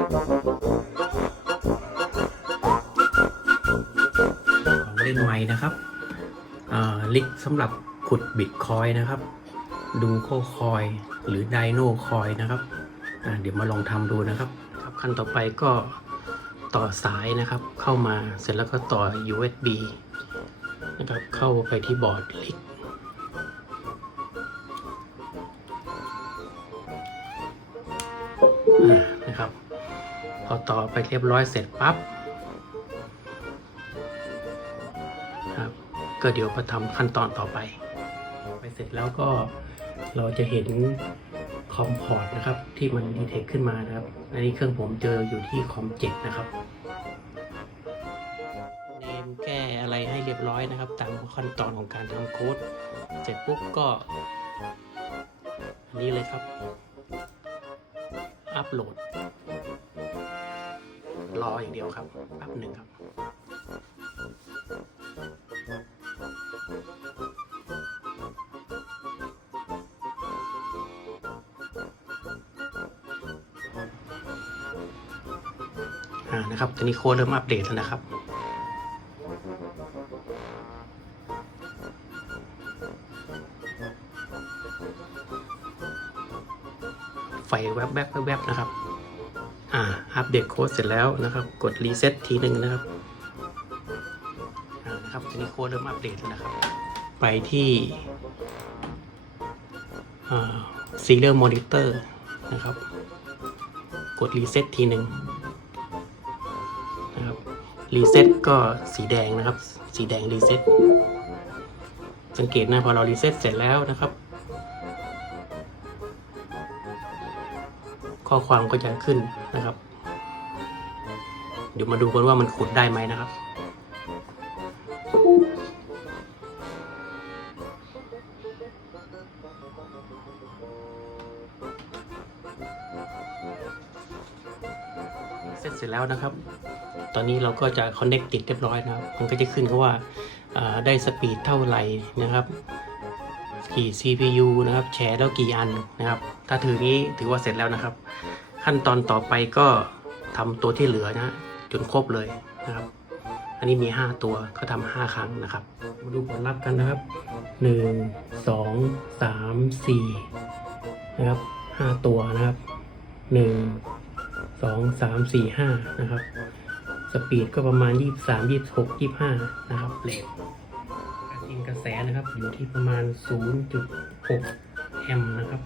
ของเล่นใหม่นะครับอ่าลิกสำหรับขุดบิตคอยนะครับ ดูโคคอยหรือไดโนคอยนะครับเดี๋ยวมาลองทำดูนะครับครับขั้นต่อไปก็ต่อสายนะครับ เข้ามาเสร็จแล้วก็ต่อ USB นะครับเข้าไปที่บอร์ดลิกนะครับ อต่อไปเรียบร้อยเสร็จปั๊บครับก็เดี๋ยวมาทำขั้นตอนต่อไป ไปเสร็จแล้วก็เราจะเห็นคอมพอร์ตนะครับ ที่มันดีเทคขึ้นมานะครับอันนี้เครื่องผมเจออยู่ที่คอมเจ็ดนะครับเนมแก้อะไรให้เรียบร้อยนะครับ ตามขั้นตอนของการทำโค้ด เสร็จปุ๊บก็ อันนี้เลยครับ อัปโหลด รออย่างเดียวครับแป๊บหนึ่งครับ อ่านะครับตอนนี้โค้ดเริ่มอัปเดตแล้วนะครับไฟแวบๆแวบๆนะครับ อ่าอัปเดตโค้ดเสร็จแล้วนะครับ กดรีเซ็ตทีหนึ่งนะครับนะครับตอนนี้โค้ดเริ่มอัปเดตแล้วนะครับ ไปที่อ่า serial monitor นะครับ กดรีเซ็ตทีหนึ่งนะครับรีเซ็ตก็สีแดงนะครับ สีแดงรีเซ็ตสังเกตนะพอเรารีเซ็ตเสร็จแล้วนะครับ ข้อความก็จะขึ้นนะครับ เดี๋ยวมาดูกันว่ามันขุดได้ไหมนะครับ เสร็จเสร็จแล้วนะครับ ตอนนี้เราก็จะ connect ติดเรียบร้อยนะครับ มันก็จะขึ้นเขาว่าอ่าได้สปีดเท่าไหร่นะครับกี่ CPU นะครับ แชร์แล้วกี่อันนะครับ ถ้าถือนี้ถือว่าเสร็จแล้วนะครับ ขั้นตอนต่อไปก็ทำตัวที่เหลือนะจนครบเลยนะครับ อันนี้มี 5 ตัวเขาทำห้าครั้งนะครับ มาดูผลลัพธ์กันนะครับ 1 2 3 4 นะครับ 5 ตัวนะครับ 1 2 3 4 5 นะครับ สปีดก็ประมาณ 23 26 25 นะครับเลทการกินกระแสนะครับอยู่ที่ประมาณ 0.6 แอมป์นะครับ